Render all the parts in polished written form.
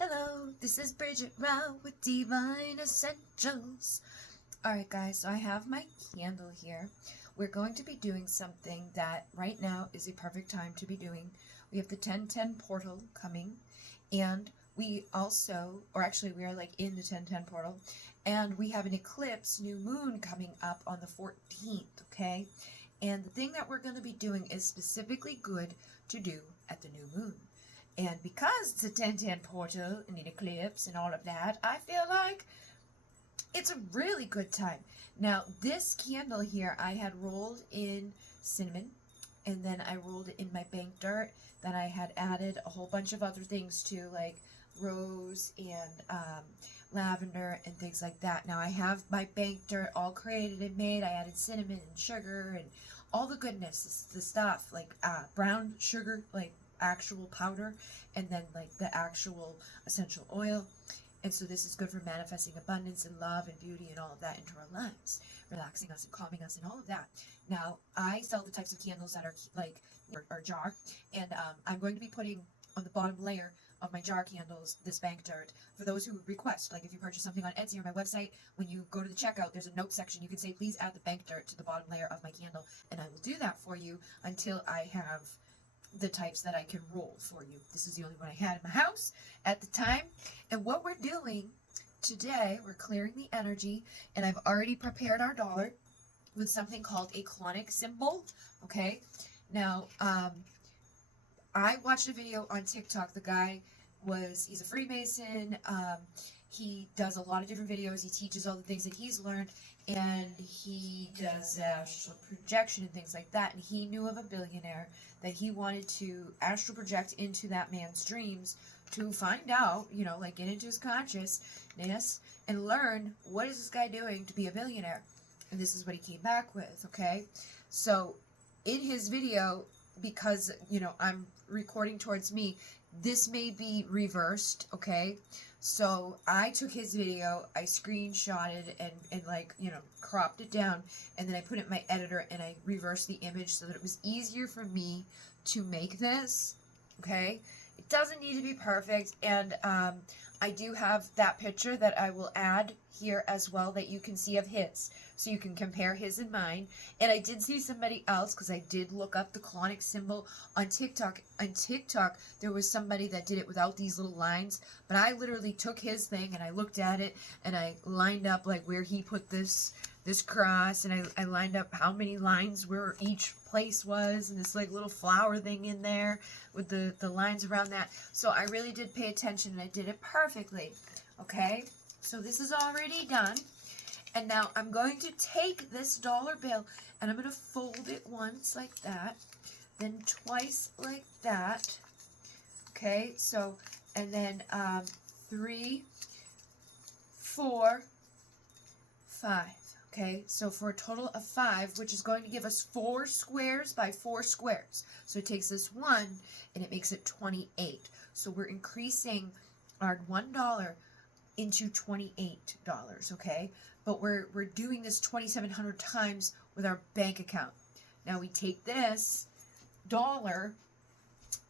Hello, this is Bridget Rao with Divine Essentials. Alright guys, so I have my candle here. We're going to be doing something that right now is a perfect time to be doing. We have the 1010 portal coming, and we also, or actually we are like in the 1010 portal, and we have an eclipse, new moon coming up on the 14th, okay? And the thing that we're going to be doing is specifically good to do at the new moon. And because it's a 1010 portal and an eclipse and all of that, I feel like it's a really good time. Now, this candle here, I had rolled in cinnamon, and then I rolled it in my bank dirt. Then I had added a whole bunch of other things too, like rose and lavender and things like that. Now, I have my bank dirt all created and made. I added cinnamon and sugar and all the goodness, the stuff, like brown sugar, like actual powder, and then like the actual essential oil. And so this is good for manifesting abundance and love and beauty and all of that into our lives, relaxing us and calming us and all of that. Now, I sell the types of candles that are like our jar, and I'm going to be putting on the bottom layer of my jar candles this bank dirt for those who request. Like if you purchase something on Etsy or my website, when you go to the checkout, there's a note section. You can say, please add the bank dirt to the bottom layer of my candle, and I will do that for you until I have the types that I can roll for you. This is the only one I had in my house at the time. And what we're doing today, we're clearing the energy, and I've already prepared our dollar with something called a clonic symbol. Okay, now I watched a video on TikTok. The guy he's a Freemason. He does a lot of different videos. He teaches all the things that he's learned, and he does astral projection and things like that. And he knew of a billionaire that he wanted to astral project into that man's dreams to find out, like get into his consciousness and learn what is this guy doing to be a billionaire. And this is what he came back with, okay? So in his video, because, I'm recording towards me, this may be reversed, okay? So I took his video, I screenshotted and like, cropped it down, and then I put it in my editor and I reversed the image so that it was easier for me to make this, okay? It doesn't need to be perfect, and I do have that picture that I will add here as well that you can see of his, so you can compare his and mine. And I did see somebody else, because I did look up the clonic symbol on TikTok. On TikTok, there was somebody that did it without these little lines, but I literally took his thing and I looked at it and I lined up like where he put this cross, and I lined up how many lines where each place was, and this like little flower thing in there with the lines around that. So I really did pay attention, and I did it perfectly. Okay, so this is already done, and now I'm going to take this dollar bill and I'm going to fold it once like that, then twice like that. Okay, so and then 3, 4, 5. Okay, so for a total of 5, which is going to give us 4 squares by 4 squares. So it takes us 1 and it makes it 28. So we're increasing our $1 into $28, okay? But we're doing this 2,700 times with our bank account. Now we take this dollar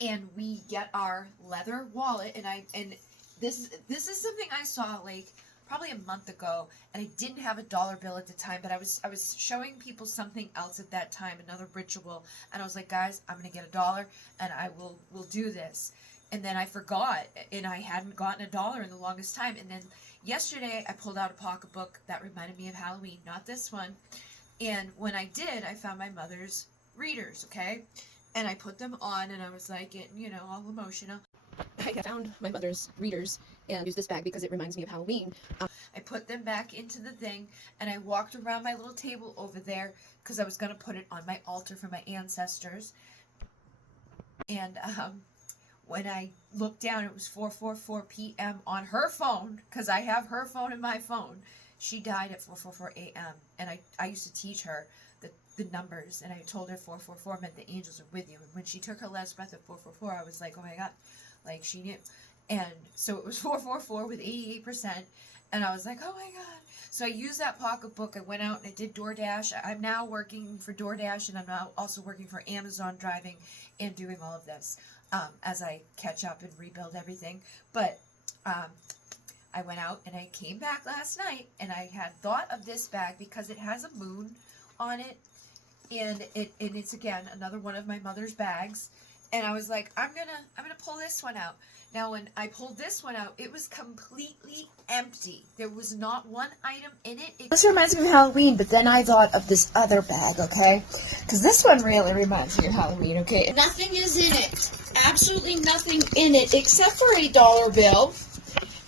and we get our leather wallet, and this is something I saw like probably a month ago, and I didn't have a dollar bill at the time, but I was showing people something else at that time, another ritual, and I was like, guys, I'm gonna get $1 and I will do this. And then I forgot, and I hadn't gotten $1 in the longest time. And then yesterday I pulled out a pocketbook that reminded me of Halloween, not this one. And when I did, I found my mother's readers, okay? And I put them on, and I was like getting, all emotional. I found my mother's readers and used this bag because it reminds me of Halloween. I put them back into the thing, and I walked around my little table over there because I was going to put it on my altar for my ancestors. And when I looked down, it was 4:44 p.m. on her phone, because I have her phone in my phone. She died at 4:44 a.m. And I used to teach her the numbers, and I told her 4:44 meant the angels are with you. And when she took her last breath at 4:44, I was like, oh my God, like she knew. And so it was 4:44 with 88%, and I was like, oh my God. So I used that pocketbook. I went out and I did DoorDash. I'm now working for DoorDash, and I'm now also working for Amazon, driving and doing all of this as I catch up and rebuild everything. But um, I went out and I came back last night and I had thought of this bag because it has a moon on it, and it's again another one of my mother's bags, and I was like, I'm gonna pull this one out. Now when I pulled this one out, it was completely empty. There was not one item in it. This reminds me of Halloween, but then I thought of this other bag, okay? Because this one really reminds me of Halloween, okay? Nothing is in it. Absolutely nothing in it except for a dollar bill.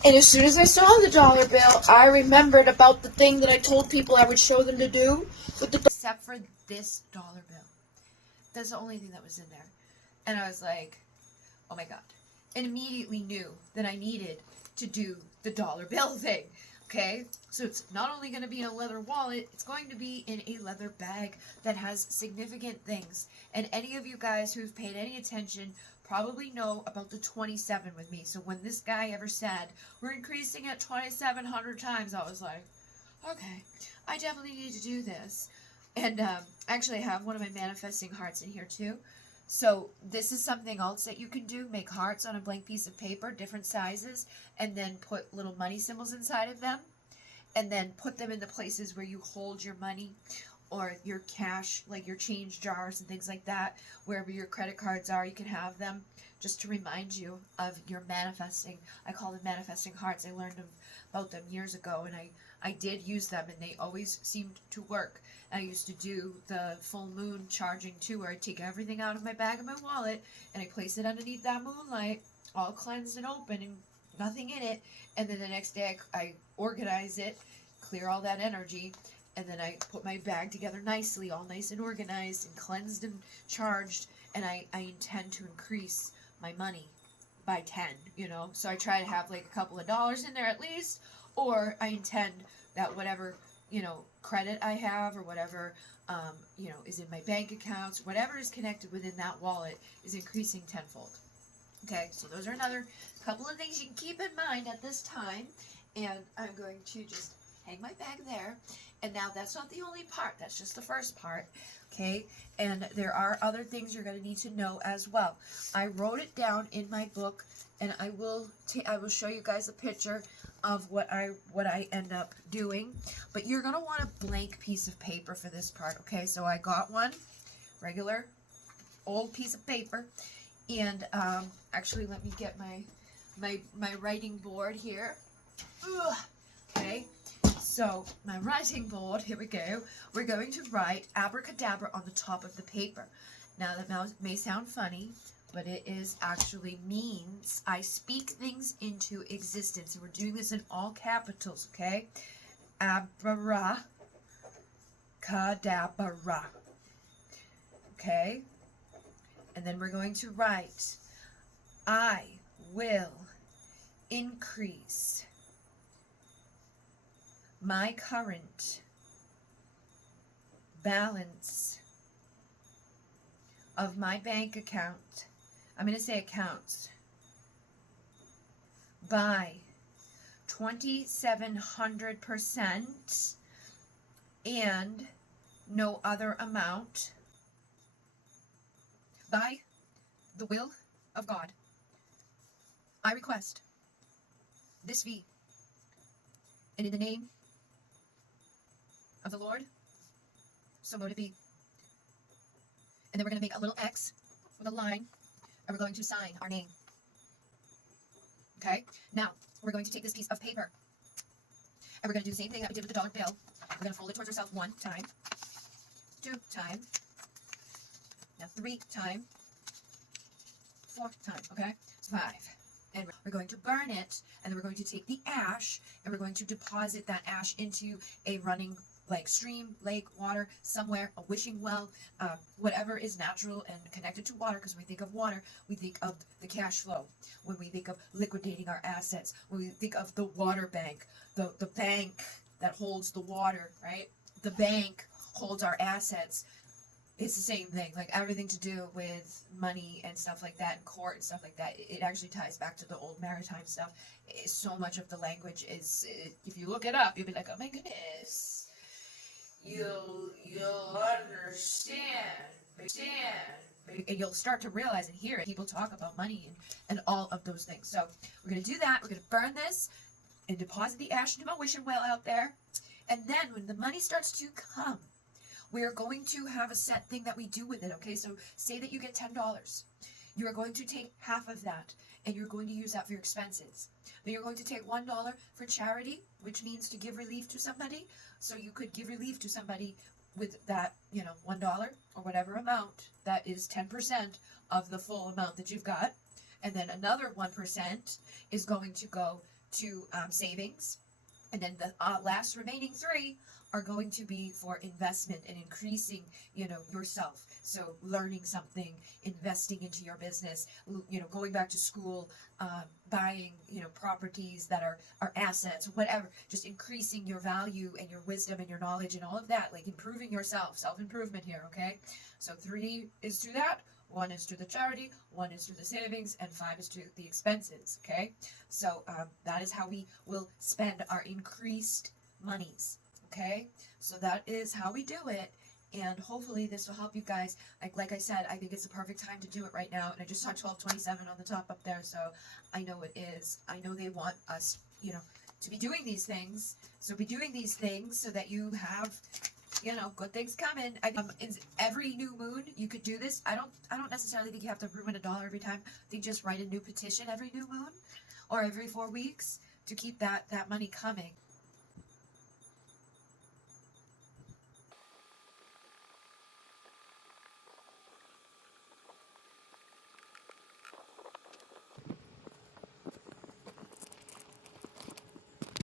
And as soon as I saw the dollar bill, I remembered about the thing that I told people I would show them to do with the except for this dollar bill. That's the only thing that was in there. And I was like, oh my God. And immediately knew that I needed to do the dollar bill thing. Okay? So it's not only going to be in a leather wallet, it's going to be in a leather bag that has significant things. And any of you guys who've paid any attention probably know about the 27 with me. So when this guy ever said, we're increasing it 2,700 times, I was like, okay, I definitely need to do this. And actually I have one of my manifesting hearts in here too. So this is something else that you can do. Make hearts on a blank piece of paper, different sizes, and then put little money symbols inside of them. And then put them in the places where you hold your money or your cash, like your change jars and things like that. Wherever your credit cards are, you can have them just to remind you of your manifesting. I call them manifesting hearts. I learned about them years ago, and I did use them, and they always seemed to work. I used to do the full moon charging too, where I take everything out of my bag and my wallet, and I place it underneath that moonlight, all cleansed and open, and nothing in it. And then the next day I organize it, clear all that energy, and then I put my bag together nicely, all nice and organized and cleansed and charged, and I intend to increase my money by 10, you know. So I try to have like a couple of dollars in there at least, or I intend that whatever, you know, credit I have or whatever, you know, is in my bank accounts, whatever is connected within that wallet is increasing tenfold. Okay, so those are another couple of things you can keep in mind at this time. And I'm going to just hang my bag there. And now that's not the only part. That's just the first part. Okay, and there are other things you're going to need to know as well. I wrote it down in my book, and I will show you guys a picture of what I end up doing. But you're going to want a blank piece of paper for this part. Okay, so I got one regular old piece of paper. And actually, let me get my writing board here. Ugh. Okay, so my writing board, here we go. We're going to write abracadabra on the top of the paper. Now, that may sound funny, but it is actually means I speak things into existence. And we're doing this in all capitals, okay? Abracadabra. Okay? And then we're going to write, I will increase my current balance of my bank account. I'm going to say accounts by 2,700% and no other amount. By the will of God, I request this V, and in the name of the Lord, so mote it be. And then we're going to make a little X with a line, and we're going to sign our name. Okay? Now, we're going to take this piece of paper, and we're going to do the same thing that we did with the dollar bill. We're going to fold it towards ourselves 1 time, 2 time, now 3 time, 4 time, okay? 5. And we're going to burn it, and then we're going to take the ash, and we're going to deposit that ash into a running, like, stream, lake, water, somewhere, a wishing well, whatever is natural and connected to water, because when we think of water, we think of the cash flow. When we think of liquidating our assets, when we think of the water bank, the bank that holds the water, right? The bank holds our assets. It's the same thing, like everything to do with money and stuff like that, and court and stuff like that. It actually ties back to the old maritime stuff. So much of the language is, if you look it up, you'll be like, oh my goodness. You'll understand. And you'll start to realize and hear it. People talk about money and all of those things. So we're going to do that. We're going to burn this and deposit the ash into my wishing well out there. And then when the money starts to come, we're going to have a set thing that we do with it, okay? So say that you get $10. You're going to take half of that, and you're going to use that for your expenses. Then you're going to take $1 for charity, which means to give relief to somebody. So you could give relief to somebody with that, $1 or whatever amount. That is 10% of the full amount that you've got. And then another 1% is going to go to savings. And then the last remaining 3 are going to be for investment and increasing, yourself. So learning something, investing into your business, going back to school, buying, properties that are assets, whatever, just increasing your value and your wisdom and your knowledge and all of that, like improving yourself, self-improvement here, okay? So 3 is through that, 1 is through the charity, 1 is through the savings, and 5 is through the expenses, okay? So that is how we will spend our increased monies, okay? So that is how we do it, and hopefully this will help you guys. Like I said, I think it's the perfect time to do it right now, and I just saw 1227 on the top up there, so I know it is. I know they want us, to be doing these things, so be doing these things so that you have, good things coming. Every new moon you could do this. I don't necessarily think you have to ruin $1 every time. I think just write a new petition every new moon or every 4 weeks to keep that money coming.